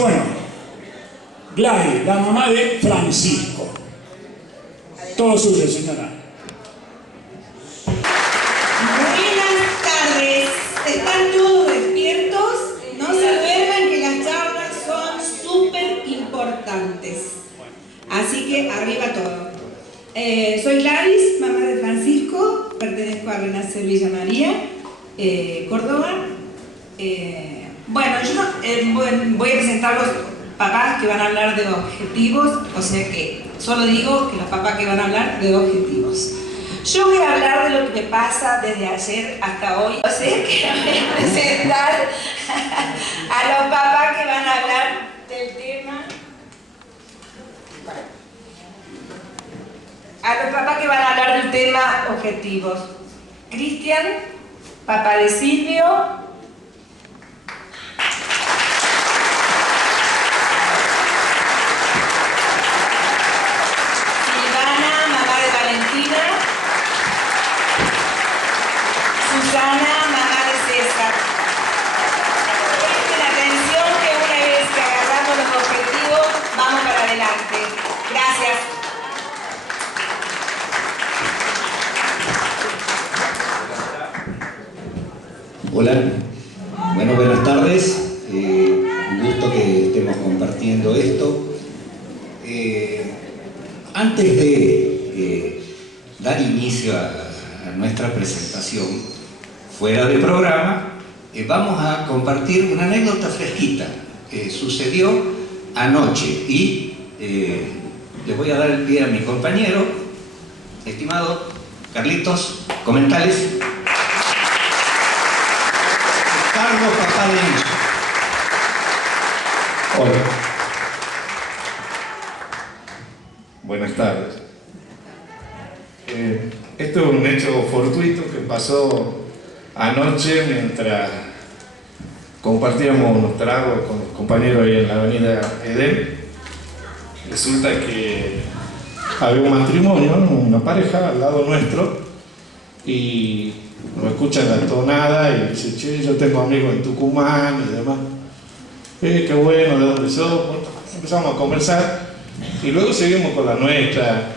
Bueno, Gladys, la mamá de Francisco. Todo suyo, señora. Buenas tardes. ¿Están todos despiertos? No se duerman, que las charlas son súper importantes. Así que arriba todo. Soy Gladys, mamá de Francisco. Pertenezco a Renacer Villa María, Córdoba. Bueno, yo voy a presentar los papás que van a hablar de objetivos, o sea que solo digo que los papás que van a hablar de objetivos. Yo voy a hablar de lo que me pasa desde ayer hasta hoy, o sea que voy a presentar a los papás que van a hablar del tema. A los papás que van a hablar del tema objetivos. Cristian, papá de Silvio. Susana, mamá de César. Presten atención que una vez que agarramos los objetivos, vamos para adelante. Gracias. Hola, bueno, buenas tardes. Un gusto que estemos compartiendo esto. Antes de dar inicio a nuestra presentación, fuera de programa, vamos a compartir una anécdota fresquita que sucedió anoche y le voy a dar el pie a mi compañero, estimado Carlitos, comentales. Carlos, papá de Enzo. Hola. Buenas tardes. Esto es un hecho fortuito que pasó anoche mientras compartíamos unos tragos con los compañeros ahí en la avenida Edén. Resulta que había un matrimonio, una pareja al lado nuestro, y nos escuchan la tonada y dice: che, yo tengo amigos en Tucumán y demás. Qué bueno, ¿de dónde sos? Bueno, empezamos a conversar y luego seguimos con la nuestra,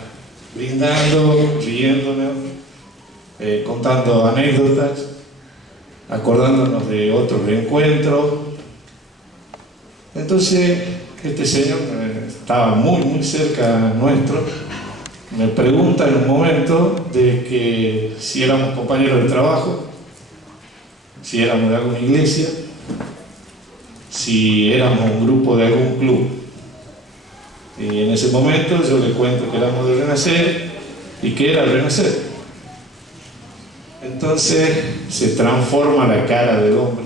brindando, riéndonos, contando anécdotas, acordándonos de otros encuentros. Entonces este señor estaba muy cerca nuestro, me pregunta en un momento de que si éramos compañeros de trabajo, si éramos de alguna iglesia, si éramos un grupo de algún club. Y en ese momento yo le cuento que éramos de Renacer y que era Renacer. Entonces se transforma la cara del hombre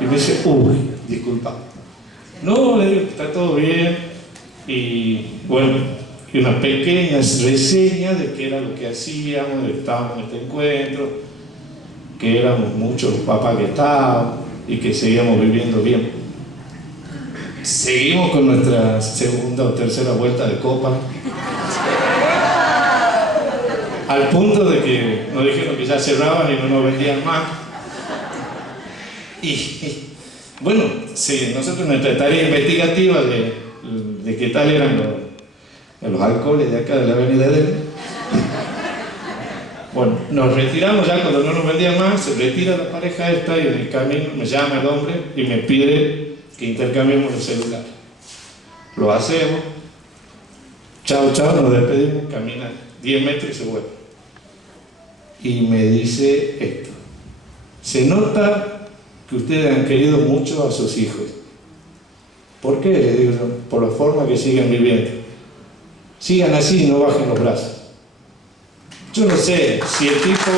y me dice: uy, disculpa. No, le digo que está todo bien. Y bueno, y una pequeña reseña de qué era lo que hacíamos, de que estábamos en este encuentro, que éramos muchos los papás que estábamos y que seguíamos viviendo bien. Seguimos con nuestra segunda o tercera vuelta de copa, al punto de que nos dijeron que ya cerraban y no nos vendían más. Y bueno, sí, nosotros nuestra tarea investigativa de qué tal eran los alcoholes de acá de la avenida Edén. Bueno, nos retiramos ya cuando no nos vendían más, se retira la pareja esta y en el camino me llama el hombre y me pide que intercambiemos los celulares. Lo hacemos, chao, nos despedimos, camina 10 metros y se vuelve. Y me dice esto: se nota que ustedes han querido mucho a sus hijos. ¿Por qué? Le digo yo: por la forma que siguen viviendo. Sigan así y no bajen los brazos. Yo no sé si el tipo...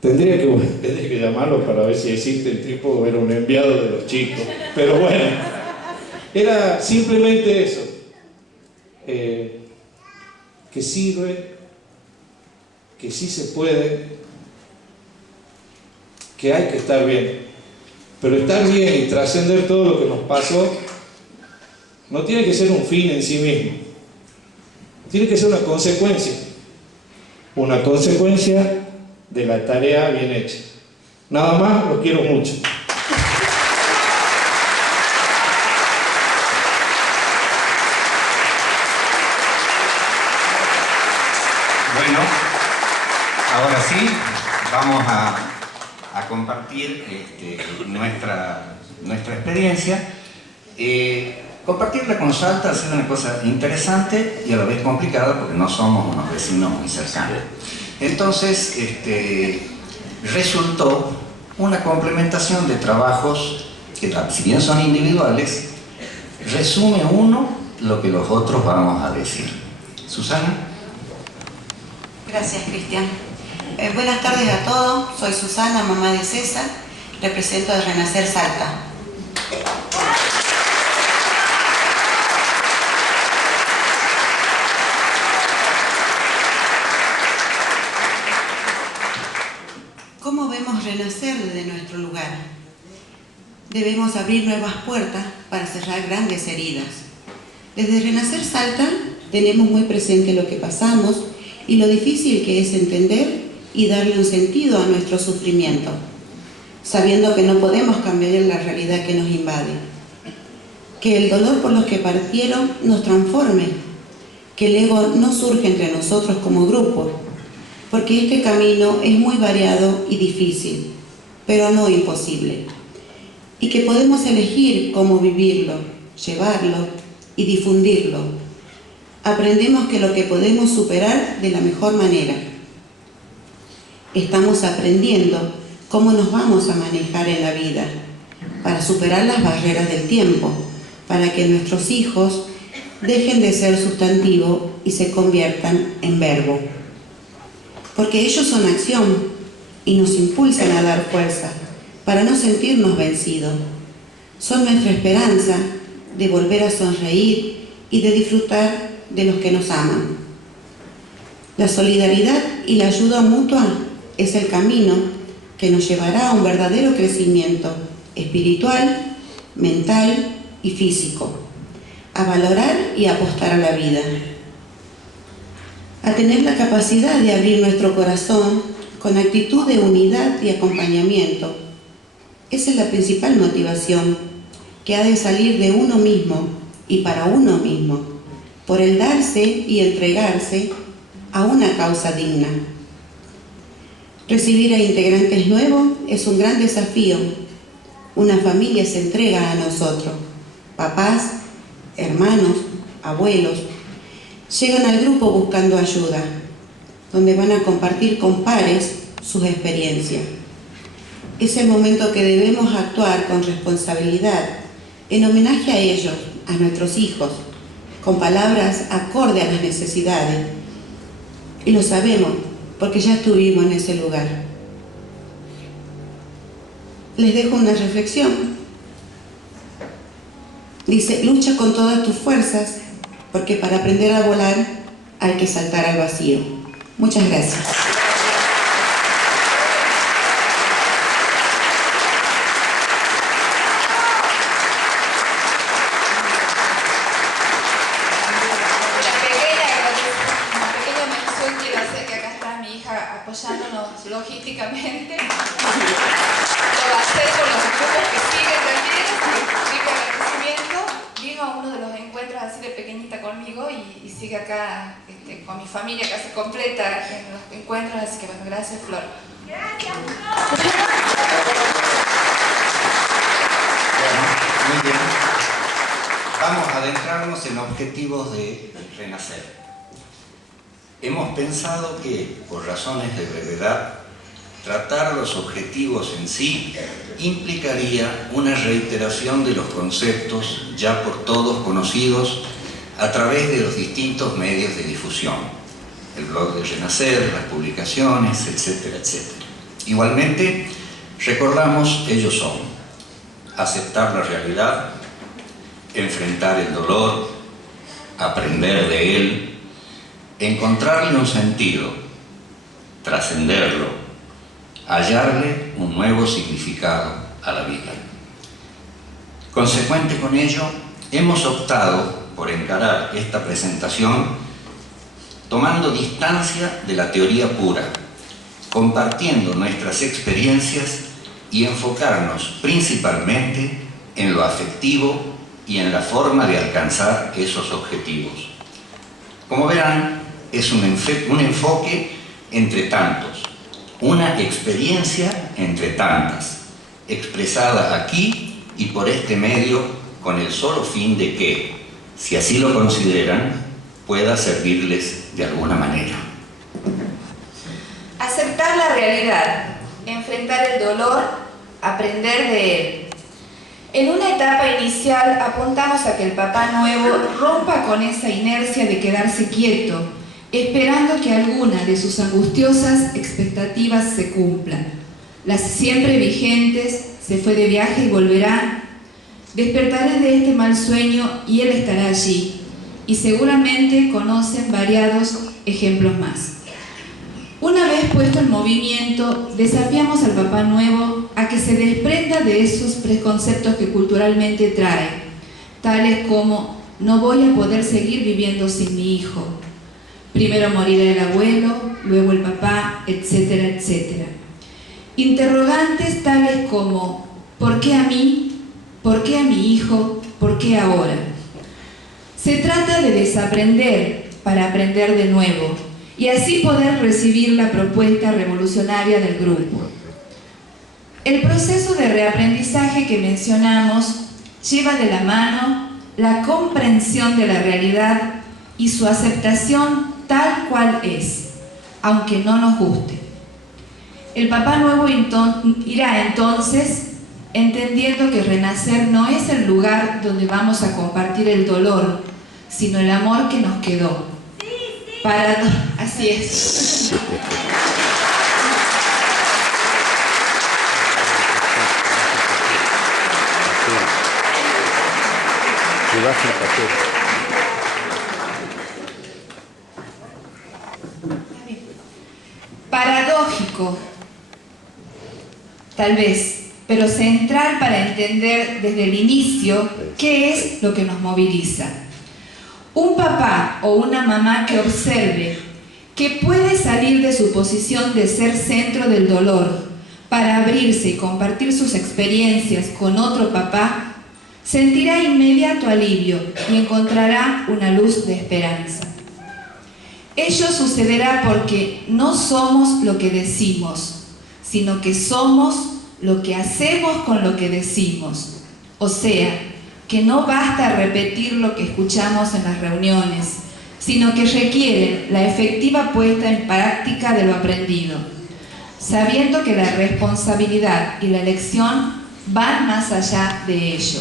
Tendría que llamarlo para ver si existe el tipo o era un enviado de los chicos. Pero bueno, era simplemente eso. Que sirve, que sí se puede, que hay que estar bien. Pero estar bien y trascender todo lo que nos pasó no tiene que ser un fin en sí mismo, tiene que ser una consecuencia de la tarea bien hecha. Nada más, los quiero mucho. Bueno, ahora sí, vamos a compartir nuestra experiencia. Compartirla con Salta ha sido una cosa interesante y a la vez complicada porque no somos unos vecinos muy cercanos. Entonces, resultó una complementación de trabajos que, si bien son individuales, resume uno lo que los otros vamos a decir. Susana. Gracias, Cristian. Buenas tardes a todos. Soy Susana, mamá de César. Represento a Renacer Salta. ¿Cómo vemos renacer desde nuestro lugar? Debemos abrir nuevas puertas para cerrar grandes heridas. Desde Renacer Salta tenemos muy presente lo que pasamos y lo difícil que es entender y darle un sentido a nuestro sufrimiento, sabiendo que no podemos cambiar la realidad que nos invade. Que el dolor por los que partieron nos transforme, que el ego no surge entre nosotros como grupo, porque este camino es muy variado y difícil, pero no imposible, y que podemos elegir cómo vivirlo, llevarlo y difundirlo. Aprendemos que lo que podemos superar de la mejor manera. Estamos aprendiendo cómo nos vamos a manejar en la vida, para superar las barreras del tiempo, para que nuestros hijos dejen de ser sustantivo y se conviertan en verbo. Porque ellos son acción y nos impulsan a dar fuerza para no sentirnos vencidos. Son nuestra esperanza de volver a sonreír y de disfrutar de los que nos aman. La solidaridad y la ayuda mutua es el camino que nos llevará a un verdadero crecimiento espiritual, mental y físico, a valorar y apostar a la vida, a tener la capacidad de abrir nuestro corazón con actitud de unidad y acompañamiento. Esa es la principal motivación, que ha de salir de uno mismo y para uno mismo, por el darse y entregarse a una causa digna. Recibir a integrantes nuevos es un gran desafío. Una familia se entrega a nosotros, papás, hermanos, abuelos. Llegan al grupo buscando ayuda, donde van a compartir con pares sus experiencias. Es el momento que debemos actuar con responsabilidad, en homenaje a ellos, a nuestros hijos, con palabras acorde a las necesidades. Y lo sabemos, porque ya estuvimos en ese lugar. Les dejo una reflexión. Dice, lucha con todas tus fuerzas, porque para aprender a volar hay que saltar al vacío. Muchas gracias. Apoyándonos logísticamente. Lo va a hacer con los grupos que siguen también, sigue agradecimiento. Vino a uno de los encuentros así de pequeñita conmigo y sigue acá con mi familia casi completa en los encuentros, así que bueno, gracias Flor. Gracias Flor. Bueno, muy bien. Vamos a adentrarnos en objetivos de Renacer. Hemos pensado que, por razones de brevedad, tratar los objetivos en sí implicaría una reiteración de los conceptos ya por todos conocidos a través de los distintos medios de difusión, el blog de Renacer, las publicaciones, etcétera, etcétera. Igualmente, recordamos, ellos son aceptar la realidad, enfrentar el dolor, aprender de él, encontrarle un sentido, trascenderlo, hallarle un nuevo significado a la vida. Consecuente con ello, hemos optado por encarar esta presentación tomando distancia de la teoría pura, compartiendo nuestras experiencias y enfocarnos principalmente en lo afectivo y en la forma de alcanzar esos objetivos. Como verán, es un enfoque entre tantos, una experiencia entre tantas, expresada aquí y por este medio con el solo fin de que, si así lo consideran, pueda servirles de alguna manera. Aceptar la realidad, enfrentar el dolor, aprender de él. En una etapa inicial apuntamos a que el Papá Nuevo rompa con esa inercia de quedarse quieto, esperando que alguna de sus angustiosas expectativas se cumplan. Las siempre vigentes, se fue de viaje y volverá, despertaré de este mal sueño y él estará allí, y seguramente conocen variados ejemplos más. Una vez puesto en movimiento, desafiamos al Papá Nuevo a que se desprenda de esos preconceptos que culturalmente trae, tales como no voy a poder seguir viviendo sin mi hijo, primero morirá el abuelo, luego el papá, etcétera, etcétera. Interrogantes tales como ¿por qué a mí? ¿Por qué a mi hijo? ¿Por qué ahora? Se trata de desaprender para aprender de nuevo, y así poder recibir la propuesta revolucionaria del grupo. El proceso de reaprendizaje que mencionamos lleva de la mano la comprensión de la realidad y su aceptación tal cual es, aunque no nos guste. El Papá Nuevo irá entonces entendiendo que renacer no es el lugar donde vamos a compartir el dolor, sino el amor que nos quedó. Así es. Paradójico, tal vez, pero central para entender desde el inicio qué es lo que nos moviliza. Un papá o una mamá que observe que puede salir de su posición de ser centro del dolor para abrirse y compartir sus experiencias con otro papá, sentirá inmediato alivio y encontrará una luz de esperanza. Ello sucederá porque no somos lo que decimos, sino que somos lo que hacemos con lo que decimos. O sea, que no basta repetir lo que escuchamos en las reuniones, sino que requieren la efectiva puesta en práctica de lo aprendido, sabiendo que la responsabilidad y la elección van más allá de ello.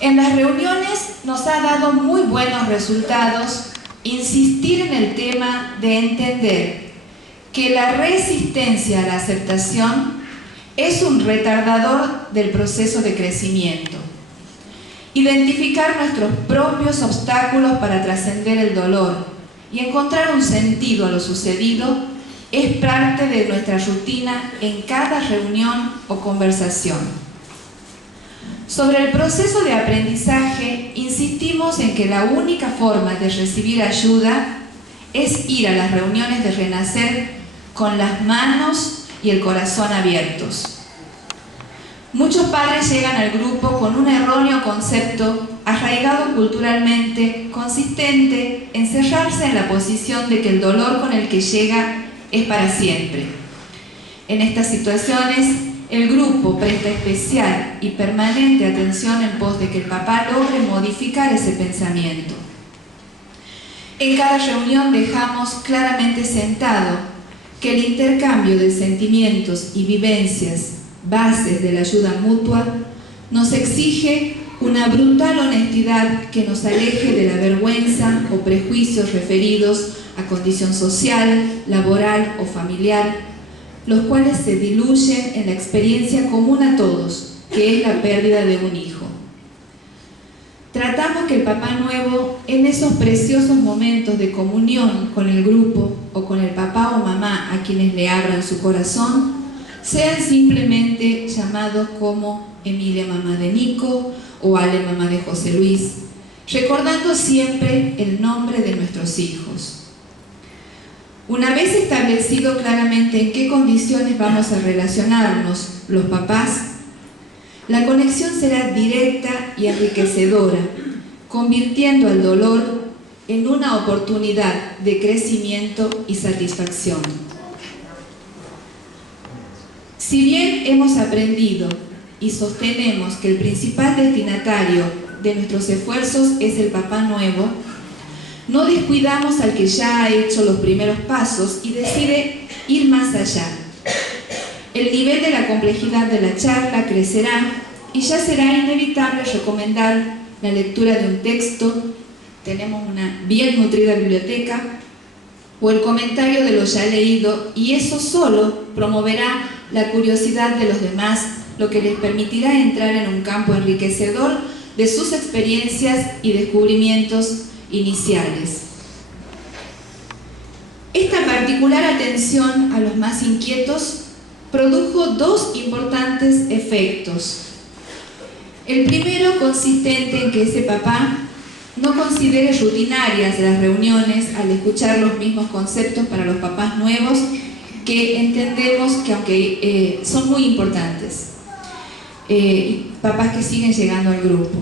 En las reuniones nos ha dado muy buenos resultados insistir en el tema de entender que la resistencia a la aceptación es un retardador del proceso de crecimiento. Identificar nuestros propios obstáculos para trascender el dolor y encontrar un sentido a lo sucedido es parte de nuestra rutina en cada reunión o conversación. Sobre el proceso de aprendizaje, insistimos en que la única forma de recibir ayuda es ir a las reuniones de Renacer con las manos y el corazón abiertos. Muchos padres llegan al grupo con un erróneo concepto arraigado culturalmente, consistente en cerrarse en la posición de que el dolor con el que llega es para siempre. En estas situaciones, el grupo presta especial y permanente atención en pos de que el papá logre modificar ese pensamiento. En cada reunión dejamos claramente sentado que el intercambio de sentimientos y vivencias, bases de la ayuda mutua, nos exige una brutal honestidad que nos aleje de la vergüenza o prejuicios referidos a condición social, laboral o familiar, los cuales se diluyen en la experiencia común a todos, que es la pérdida de un hijo. Tratamos que el Papá Nuevo, en esos preciosos momentos de comunión con el grupo o con el papá o mamá a quienes le abran su corazón, sean simplemente llamados como Emilia, mamá de Nico, o Ale, mamá de José Luis, recordando siempre el nombre de nuestros hijos. Una vez establecido claramente en qué condiciones vamos a relacionarnos los papás, la conexión será directa y enriquecedora, convirtiendo el dolor en una oportunidad de crecimiento y satisfacción. Si bien hemos aprendido y sostenemos que el principal destinatario de nuestros esfuerzos es el papá nuevo, no descuidamos al que ya ha hecho los primeros pasos y decide ir más allá. El nivel de la complejidad de la charla crecerá y ya será inevitable recomendar la lectura de un texto, tenemos una bien nutrida biblioteca, o el comentario de lo ya leído, y eso solo promoverá la curiosidad de los demás, lo que les permitirá entrar en un campo enriquecedor de sus experiencias y descubrimientos iniciales. Esta particular atención a los más inquietos produjo dos importantes efectos. El primero, consistente en que ese papá no considere rutinarias las reuniones al escuchar los mismos conceptos para los papás nuevos, que entendemos que aunque son muy importantes, papás que siguen llegando al grupo.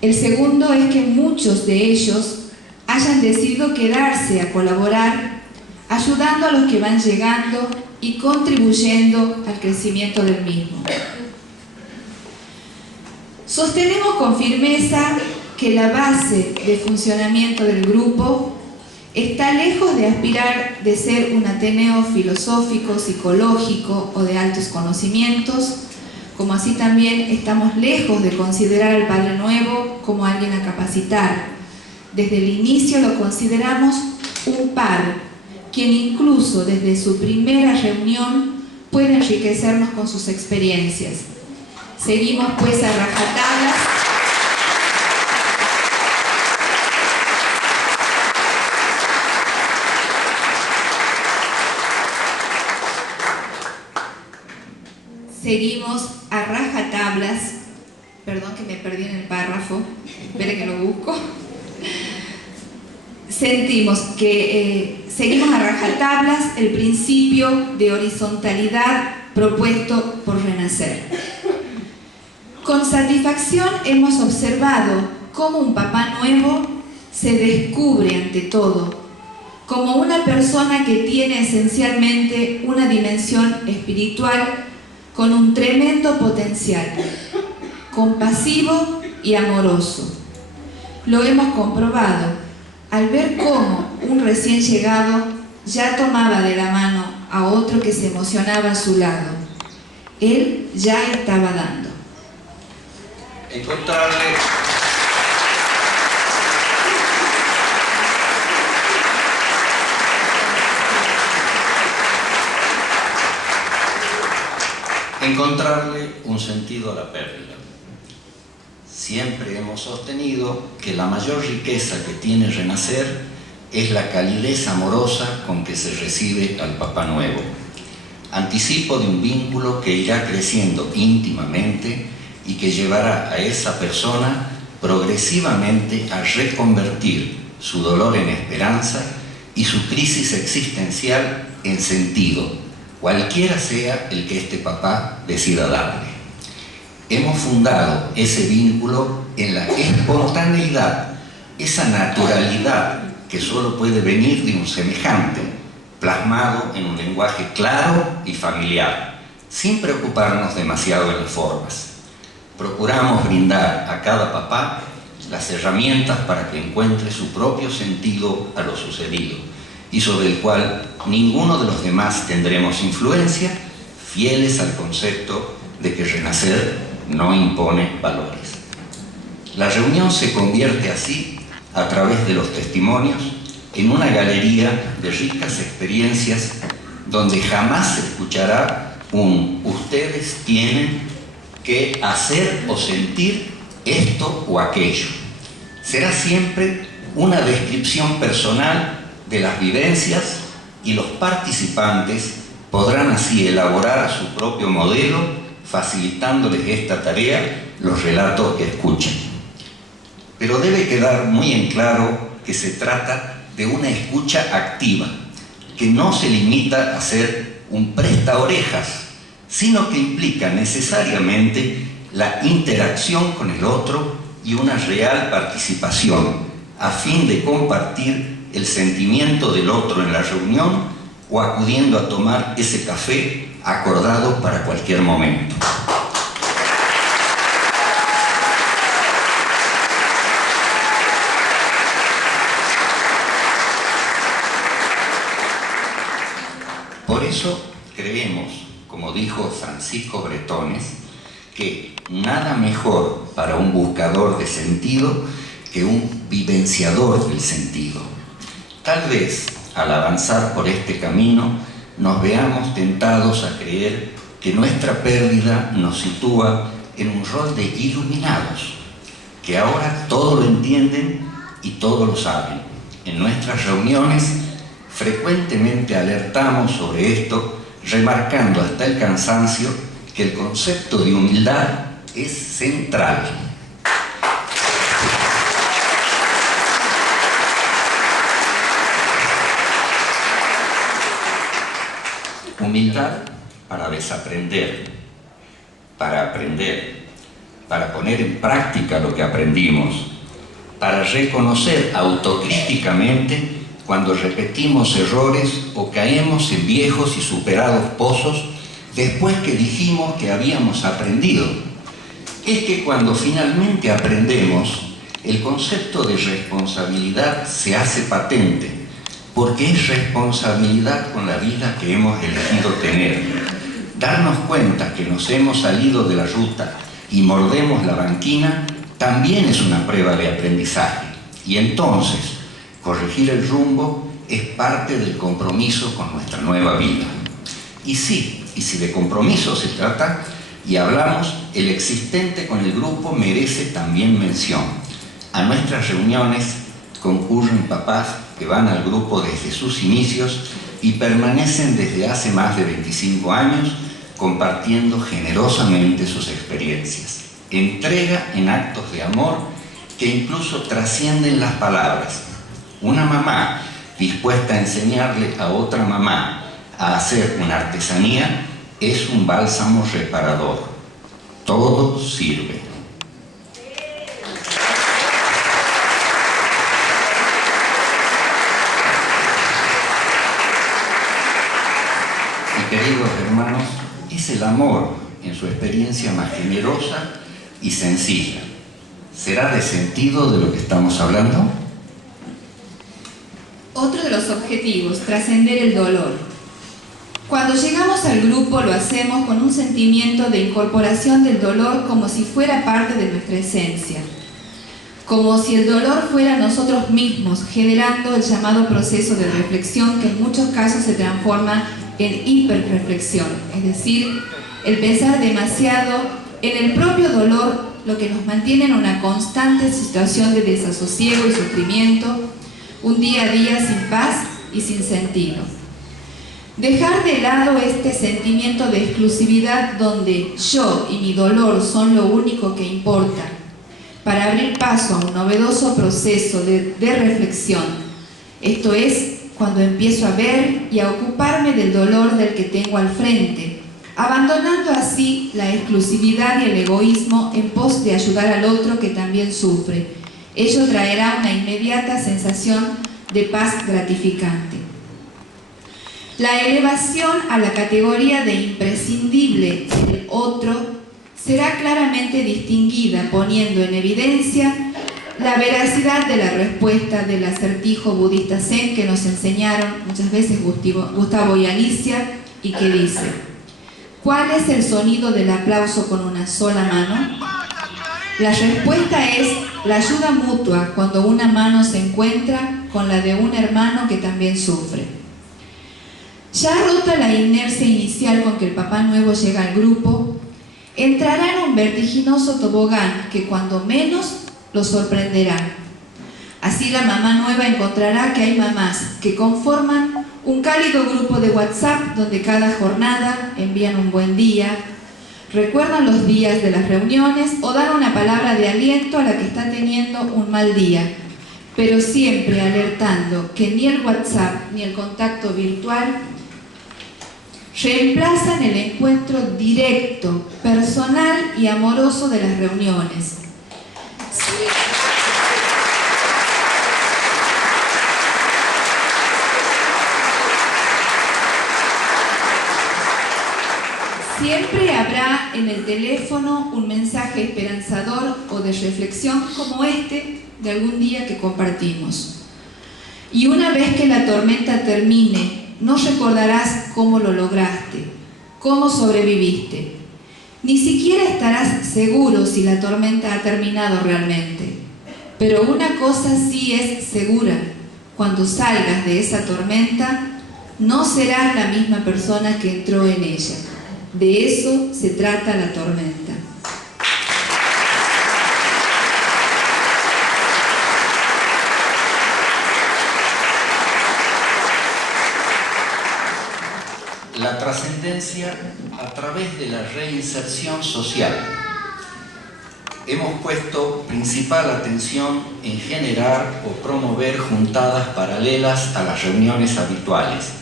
El segundo es que muchos de ellos hayan decidido quedarse a colaborar, ayudando a los que van llegando y contribuyendo al crecimiento del mismo. Sostenemos con firmeza que la base de funcionamiento del grupo está lejos de aspirar de ser un ateneo filosófico, psicológico o de altos conocimientos, como así también estamos lejos de considerar al Padre Nuevo como alguien a capacitar. Desde el inicio lo consideramos un par, quien incluso desde su primera reunión puede enriquecernos con sus experiencias. Seguimos pues a rajatablas perdón que me perdí en el párrafo, espere que lo busco. Sentimos que seguimos a rajatablas el principio de horizontalidad propuesto por Renacer. Con satisfacción hemos observado cómo un papá nuevo se descubre ante todo, como una persona que tiene esencialmente una dimensión espiritual con un tremendo potencial, compasivo y amoroso. Lo hemos comprobado al ver cómo un recién llegado ya tomaba de la mano a otro que se emocionaba a su lado. Él ya estaba dando. Encontrarle un sentido a la pérdida. Siempre hemos sostenido que la mayor riqueza que tiene Renacer es la calidez amorosa con que se recibe al papá nuevo. Anticipo de un vínculo que irá creciendo íntimamente y que llevará a esa persona progresivamente a reconvertir su dolor en esperanza y su crisis existencial en sentido, cualquiera sea el que este papá decida darle. Hemos fundado ese vínculo en la espontaneidad, esa naturalidad que solo puede venir de un semejante, plasmado en un lenguaje claro y familiar, sin preocuparnos demasiado en las formas. Procuramos brindar a cada papá las herramientas para que encuentre su propio sentido a lo sucedido y sobre el cual ninguno de los demás tendremos influencia, fieles al concepto de que Renacer no impone valores. La reunión se convierte así, a través de los testimonios, en una galería de ricas experiencias donde jamás se escuchará un "ustedes tienen que hacer o sentir esto o aquello". Será siempre una descripción personal de las vivencias y los participantes podrán así elaborar su propio modelo facilitándoles esta tarea los relatos que escuchan. Pero debe quedar muy en claro que se trata de una escucha activa, que no se limita a ser un prestaorejas, sino que implica necesariamente la interacción con el otro y una real participación, a fin de compartir el sentimiento del otro en la reunión o acudiendo a tomar ese café acordado para cualquier momento. Por eso creemos, como dijo Francisco Bretones, que nada mejor para un buscador de sentido que un vivenciador del sentido. Tal vez, al avanzar por este camino, nos veamos tentados a creer que nuestra pérdida nos sitúa en un rol de iluminados, que ahora todo lo entienden y todo lo saben. En nuestras reuniones frecuentemente alertamos sobre esto, remarcando hasta el cansancio que el concepto de humildad es central. Humildad para desaprender, para aprender, para poner en práctica lo que aprendimos, para reconocer autocríticamente cuando repetimos errores o caemos en viejos y superados pozos después que dijimos que habíamos aprendido. Es que cuando finalmente aprendemos, el concepto de responsabilidad se hace patente, porque es responsabilidad con la vida que hemos elegido tener. Darnos cuenta que nos hemos salido de la ruta y mordemos la banquina también es una prueba de aprendizaje. Y entonces, corregir el rumbo es parte del compromiso con nuestra nueva vida. Y sí, y si de compromiso se trata y hablamos, el existente con el grupo merece también mención. A nuestras reuniones concurren papás que van al grupo desde sus inicios y permanecen desde hace más de 25 años compartiendo generosamente sus experiencias. Entrega en actos de amor que incluso trascienden las palabras. Una mamá dispuesta a enseñarle a otra mamá a hacer una artesanía es un bálsamo reparador. Todo sirve. Y queridos hermanos, es el amor en su experiencia más generosa y sencilla. ¿Será de sentido de lo que estamos hablando? Otro de los objetivos, trascender el dolor. Cuando llegamos al grupo lo hacemos con un sentimiento de incorporación del dolor como si fuera parte de nuestra esencia. Como si el dolor fuera nosotros mismos, generando el llamado proceso de reflexión que en muchos casos se transforma en hiperreflexión, es decir, el pensar demasiado en el propio dolor, lo que nos mantiene en una constante situación de desasosiego y sufrimiento, un día a día sin paz y sin sentido. Dejar de lado este sentimiento de exclusividad donde yo y mi dolor son lo único que importa, para abrir paso a un novedoso proceso de reflexión. Esto es, cuando empiezo a ver y a ocuparme del dolor del que tengo al frente, abandonando así la exclusividad y el egoísmo en pos de ayudar al otro que también sufre. Ello traerá una inmediata sensación de paz gratificante. La elevación a la categoría de imprescindible del otro será claramente distinguida, poniendo en evidencia la veracidad de la respuesta del acertijo budista Zen que nos enseñaron muchas veces Gustavo y Alicia, y que dice: ¿cuál es el sonido del aplauso con una sola mano? La respuesta es la ayuda mutua cuando una mano se encuentra con la de un hermano que también sufre. Ya rota la inercia inicial con que el Papá Nuevo llega al grupo, entrará en un vertiginoso tobogán que cuando menos lo sorprenderá. Así la mamá nueva encontrará que hay mamás que conforman un cálido grupo de WhatsApp donde cada jornada envían un buen día, recuerdan los días de las reuniones o dan una palabra de aliento a la que está teniendo un mal día, pero siempre alertando que ni el WhatsApp ni el contacto virtual reemplazan el encuentro directo, personal y amoroso de las reuniones. Siempre habrá en el teléfono un mensaje esperanzador o de reflexión como este de algún día que compartimos. Y una vez que la tormenta termine, no recordarás cómo lo lograste, cómo sobreviviste. Ni siquiera estarás seguro si la tormenta ha terminado realmente. Pero una cosa sí es segura: cuando salgas de esa tormenta, no serás la misma persona que entró en ella. De eso se trata la tormenta. La trascendencia a través de la reinserción social. Hemos puesto principal atención en generar o promover juntadas paralelas a las reuniones habituales.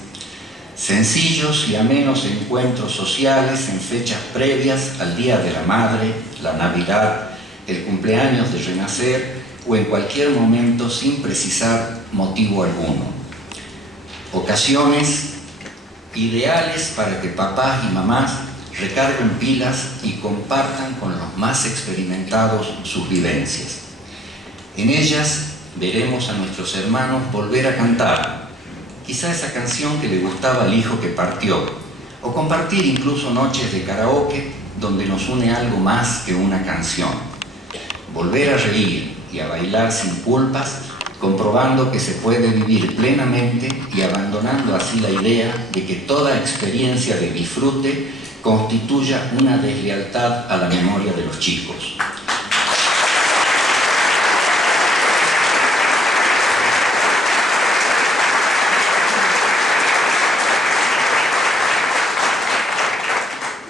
Sencillos y amenos encuentros sociales en fechas previas al Día de la Madre, la Navidad, el cumpleaños de Renacer o en cualquier momento sin precisar motivo alguno. Ocasiones ideales para que papás y mamás recarguen pilas y compartan con los más experimentados sus vivencias. En ellas veremos a nuestros hermanos volver a cantar, quizá esa canción que le gustaba al hijo que partió, o compartir incluso noches de karaoke donde nos une algo más que una canción. Volver a reír y a bailar sin culpas, comprobando que se puede vivir plenamente y abandonando así la idea de que toda experiencia de disfrute constituya una deslealtad a la memoria de los chicos.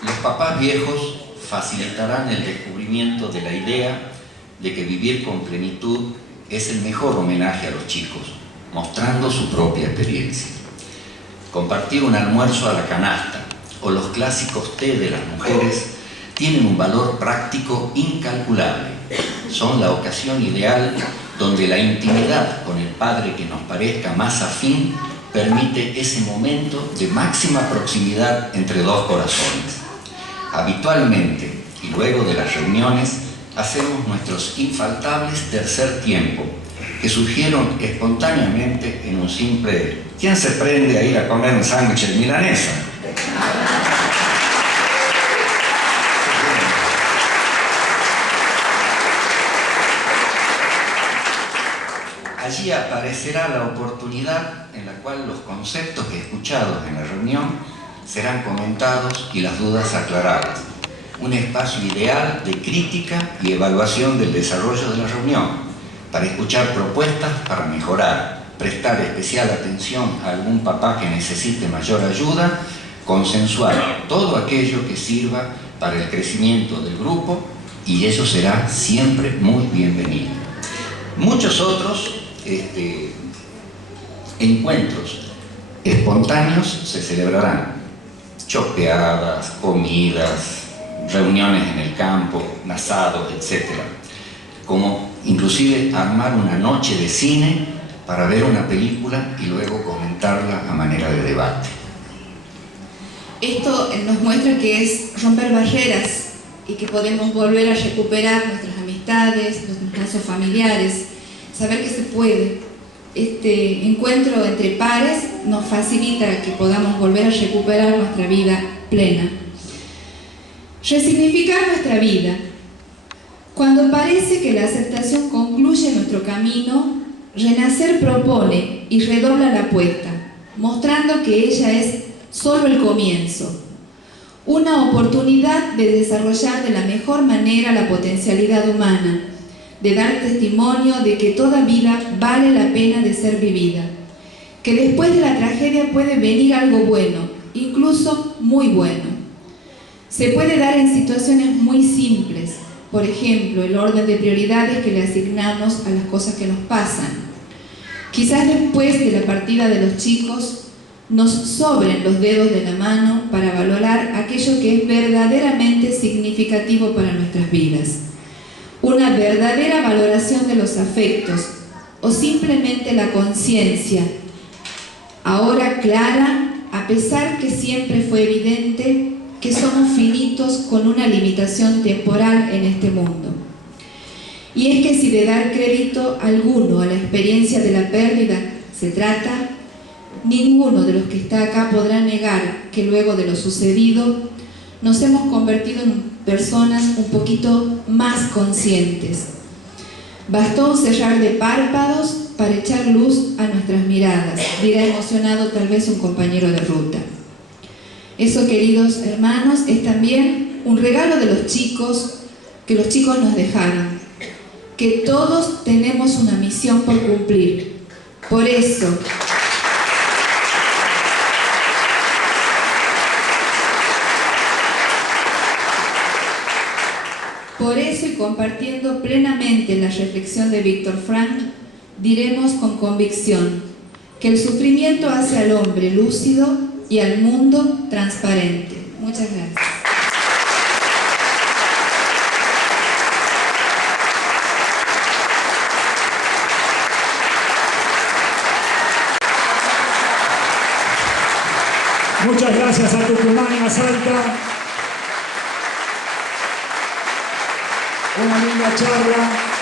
Los papás viejos facilitarán el descubrimiento de la idea de que vivir con plenitud es el mejor homenaje a los chicos, mostrando su propia experiencia. Compartir un almuerzo a la canasta o los clásicos té de las mujeres tienen un valor práctico incalculable. Son la ocasión ideal donde la intimidad con el padre que nos parezca más afín permite ese momento de máxima proximidad entre dos corazones. Habitualmente, y luego de las reuniones, hacemos nuestros infaltables tercer tiempo, que surgieron espontáneamente en un simple ¿quién se prende a ir a comer un sándwich de milanesa? Allí aparecerá la oportunidad en la cual los conceptos escuchados en la reunión serán comentados y las dudas aclaradas. Un espacio ideal de crítica y evaluación del desarrollo de la reunión, para escuchar propuestas para mejorar, prestar especial atención a algún papá que necesite mayor ayuda, consensuar todo aquello que sirva para el crecimiento del grupo, y eso será siempre muy bienvenido. Muchos otros encuentros espontáneos se celebrarán: chopeadas, comidas, reuniones en el campo, asados, etc. Como inclusive armar una noche de cine para ver una película y luego comentarla a manera de debate. Esto nos muestra que es romper barreras y que podemos volver a recuperar nuestras amistades, nuestros lazos familiares, saber que se puede. Este encuentro entre pares nos facilita que podamos volver a recuperar nuestra vida plena. Resignificar nuestra vida. Cuando parece que la aceptación concluye nuestro camino, Renacer propone y redobla la apuesta, mostrando que ella es solo el comienzo, una oportunidad de desarrollar de la mejor manera la potencialidad humana, de dar testimonio de que toda vida vale la pena de ser vivida, que después de la tragedia puede venir algo bueno, incluso muy bueno. Se puede dar en situaciones muy simples, por ejemplo, el orden de prioridades que le asignamos a las cosas que nos pasan. Quizás después de la partida de los chicos nos sobren los dedos de la mano para valorar aquello que es verdaderamente significativo para nuestras vidas. Una verdadera valoración de los afectos o simplemente la conciencia, ahora clara, a pesar que siempre fue evidente que somos finitos con una limitación temporal en este mundo. Y es que si de dar crédito alguno a la experiencia de la pérdida se trata, ninguno de los que está acá podrá negar que luego de lo sucedido nos hemos convertido en personas un poquito más conscientes. Bastó un cerrar de párpados para echar luz a nuestras miradas, dirá emocionado tal vez un compañero de ruta. Eso, queridos hermanos, es también un regalo de los chicos, que los chicos nos dejaron, que todos tenemos una misión por cumplir. Por eso, y compartiendo plenamente la reflexión de Víctor Frank, diremos con convicción que el sufrimiento hace al hombre lúcido y al mundo transparente. Muchas gracias. Muchas gracias a Tucumán y a Salta. Una linda charla.